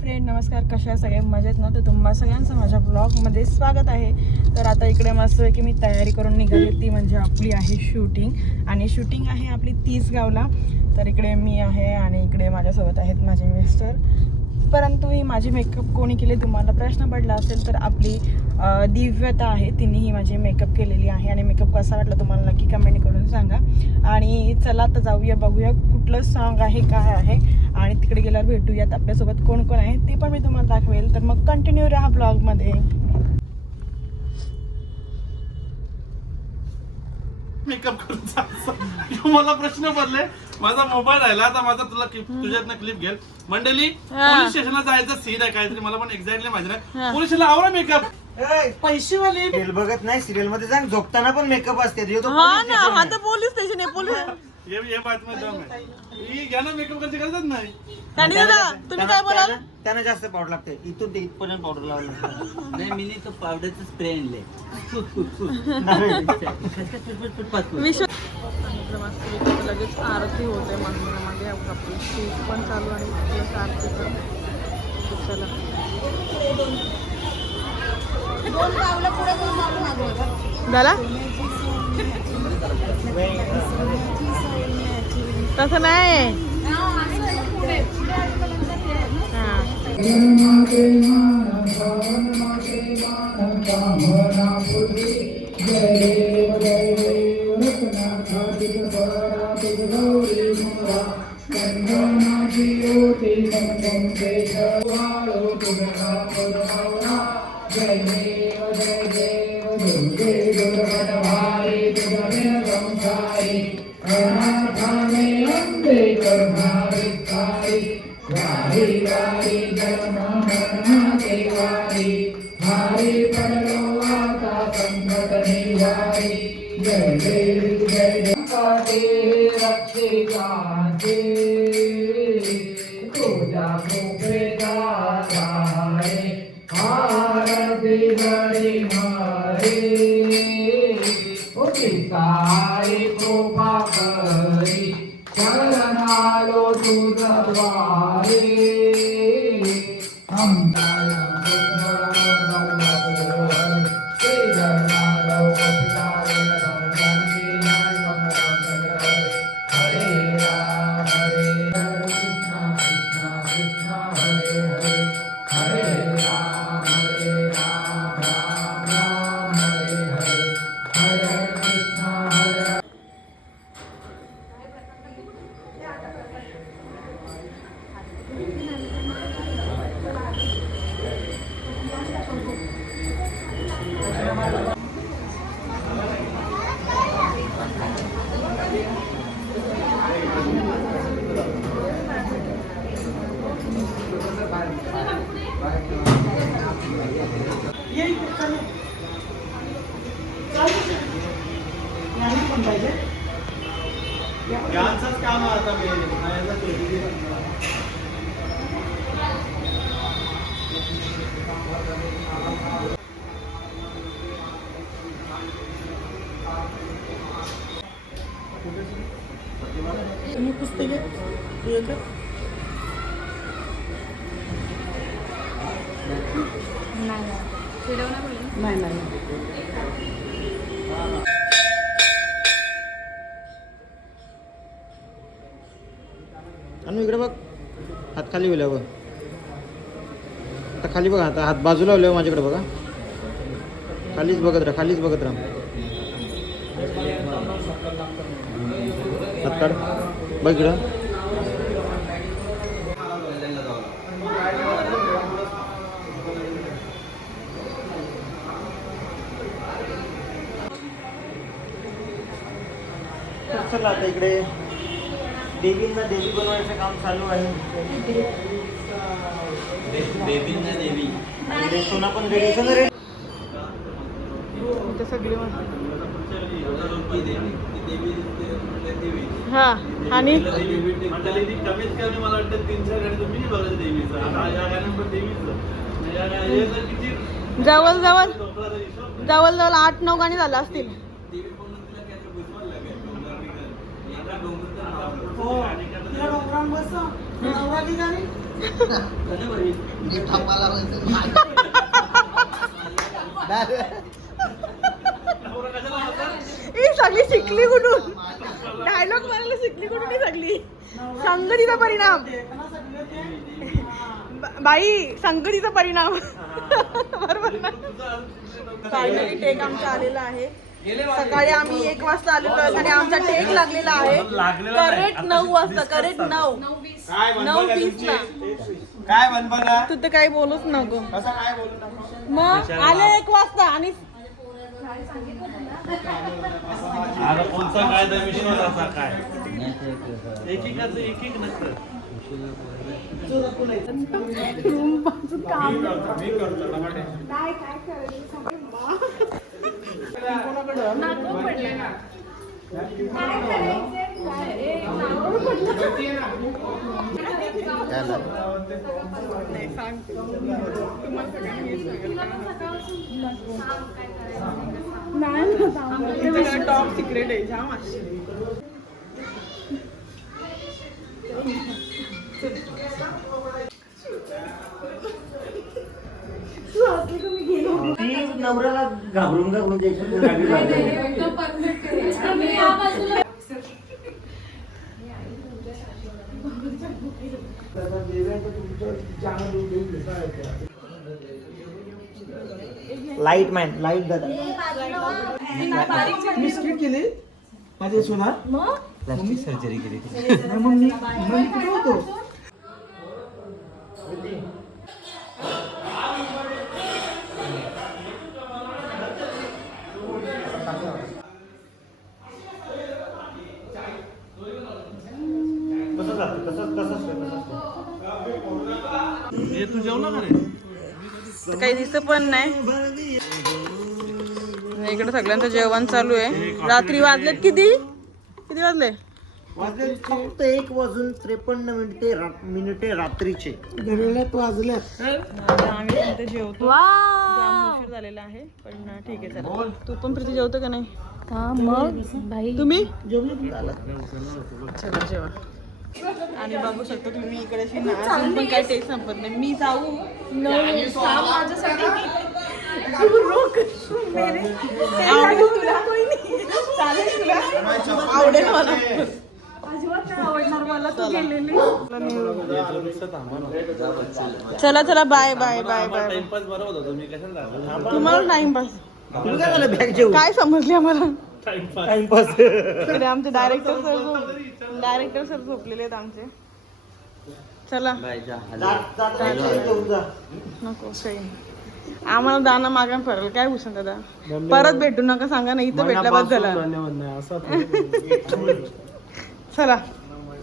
Friend, नमस्कार. कशा सगळे मजेत ना? तर तुम्हा सगळ्यांचं माझ्या ब्लॉगमध्ये स्वागत आहे. तर आता इकडे मस्त की मी तयारी करून निघाली, ती म्हणजे आपली आहे शूटिंग. आणि शूटिंग आहे आपली 30 गावला. तर इकडे मी आहे आणि इकडे माझ्यासोबत आहेत माझे मिस्टर. परंतु ही माझी मेकअप कोणी केली तुम्हाला प्रश्न पडला असेल तर आपली दिव्यता आहे, तिने ही माझी मेकअप केलेली आहे. आणि मेकअप कसा वाटला तुम्हाला नक्की कमेंट करून सांगा. आणि चला आता जाऊया, बघूया कुठलं सॉन्ग आहे, काय आहे, आणि तिकडे गेल्यावर भेटूयात. आपल्यासोबत कोण कोण आहे ते पण मी तुम्हाला दाखवेल. तर मग कंटिन्यू राहा ब्लॉगमध्ये. मेकअप करून मला प्रश्न पडले. माझा मोबाईल राहिला, आता माझा तुला तुझ्यातनं क्लिप घेल. मंडळी, पोलीस स्टेशनला जायचं सीन आहे काहीतरी, मला पण एक्झॅक्टली माहिती नाही. पोलिसला आवरा मेकअप पैसेवाली सिरियल बघत नाही, सिरियल मध्ये सांग झोपताना पण मेकअप असते. पोलीस स्टेशन आहे. पोलीस हे बातमी दम आहे. ही घ्या ना, मेकअप करायची गरजच नाही. तुम्ही काय बोलाल? त्यांना जास्त पावडर लागते. इथून ते इथपर्यंत पावडर लावलं नाही, मी तो पावडरचं स्प्रे आणले. लगेच आरती होते मंदिरामध्ये. आपली शूट पण चालू आणि प्लस आरतीचं. चला झाला तसं नाही. यांचंच काम आहे आता. पुस्तके नाही. आणि इकडे बघ, हात खाली होईल बघ. आता खाली बघा, आता हात बाजूला लावले माझ्याकडे बघा. खालीच बघत राहा, खालीच बघत राहा. हात काढ बघ इकडं. चला आता इकडे देवींना देवी बनवायचं काम चालू आहे. बेबींना देवी. आणि सोना पण रेडी सगळं. सगळे हा. आणि कमीत कमी मला वाटतं 3-4 गाणी तुम्ही बघा देवीचं. आता या गाण्यांवर देवीचं किती जवळ 8-9 गाणी झालं असतील. ही सगळी शिकली कुठून? डायलॉग मारायला शिकली कुठून ही सगळी? संगतीचा परिणाम बाई, संगतीचा परिणाम. बरोबर ना? फायनली टेक आमचा आलेला आहे. सकाळी आम्ही 1 वाजता आलेलो आहे आणि आमचा टेक लागलेला आहे करेक्ट 9 वाजता. करेक्ट 9:20 ला. काय बनबना तू तर काही बोलूच नको. असं काय बोलू नको. मग आले 1 वाजता आणि अरे कोणचा काय तर विश्वासाचा काय एकेकाचं एक नसतं. टॉप सिक्रेट आहे जाम. नवऱ्याला घाबरून घाबरून लाईट मॅन लाईट दादा बिस्किट केली माझे सोना मम्मी सर्जरी केली मग मी कुठे होतो. हे तू जेवला का रे? काही दिसत पण नाही. इकडे सगळ्यांचं जेवण चालू आहे. रात्री वाजलेत किती वाजले? वाजले फक्त 1:53 रात्रीचे. घड्याळात वाजल्यात. आम्ही इथे जेवतो. जाम उशीर झालेला आहे पण ठीक आहे. चला तू पण प्रीती जेवतो का नाही? मग भाई तुम्ही चला जेवा. आणि बघू शकतो तुम्ही इकडे अजून पण काही टेस्ट संपत नाही. मी जाऊ माझ्यासाठी आवडेल मला. अजिबात नाही आवडणार मला तू गेलेली. चला चला bye bye bye bye. Timepass बरोबर होता तुम्ही कशाला तुम्हाला टाइमपास काय झालं बॅग जेवू काय समजले आम्हाला? टाइमपास इकडे आमचे डायरेक्टर सर झोपलेले आहेत आमचे. चला नको काही आम्हाला दाना मागा पडेल. काय भूषण दादा परत भेटू नका सांगा ना. इथं भेटल्या बाद झाला. चला